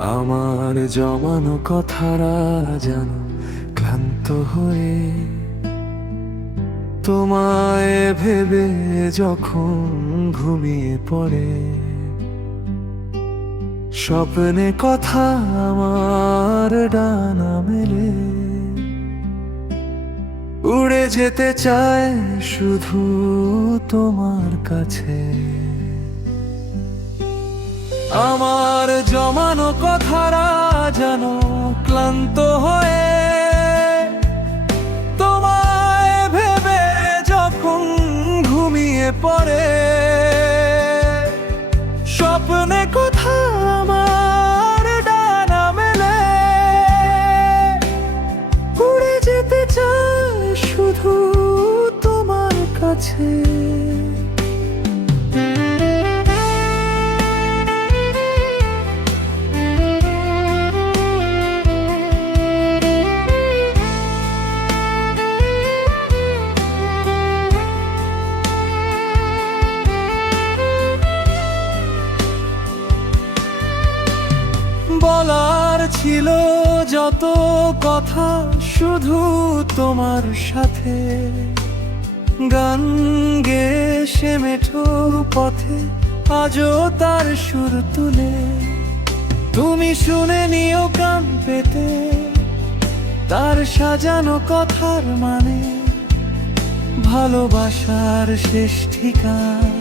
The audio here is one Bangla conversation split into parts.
আমার জমানো কথারা যেন ক্লান্ত হয়ে তোমায় ভেবে যখন ঘুমিয়ে পড়ে, স্বপ্নে কথা আমার ডানা মেলে, উড়ে যেতে চায় শুধু তোমার কাছে। আমার জমানো কথারা যেন ক্লান্ত হয়ে তোমায় ভেবে যখন ঘুমিয়ে পড়ে, স্বপ্নে কথা আমার ডানা মেলে, উড়ে যেতে চায় শুধু তোমার কাছে। বলার ছিল যত কথা শুধু তোমার সাথে, গান গেয়ে সে মেঠো পথে আজও তার সুর তুলে, তুমি শুনে নিও কান পেতে তার সাজানো কথার মানে, ভালোবাসার শেষ ঠিকানা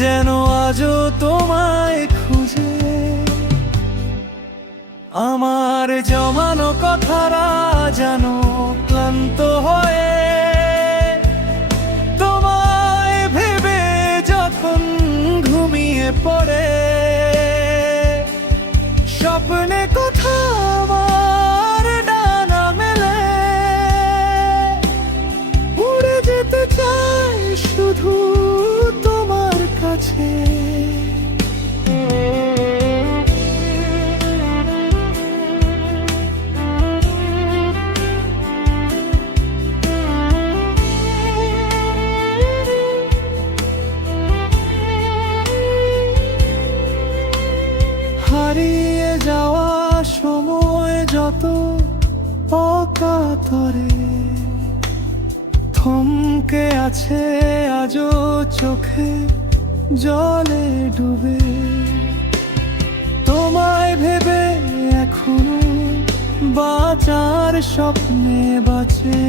যেন আজও তোমায় খুঁজে। আমার জমানো কথারা যেন ক্লান্ত হয়ে তোমায় ভেবে যখন ঘুমিয়ে পড়ে, স্বপ্নে কথা আমার ডানা মেলে, উড়ে যেতে চায় শুধু তোমার কাছে। হারিয়ে যাওয়া সময় যত অকাতরে থমকে আছে আজও চোখে জলে ডুবে, তোমায় ভেবে এখনো বাঁচার স্বপ্নে বাঁচে।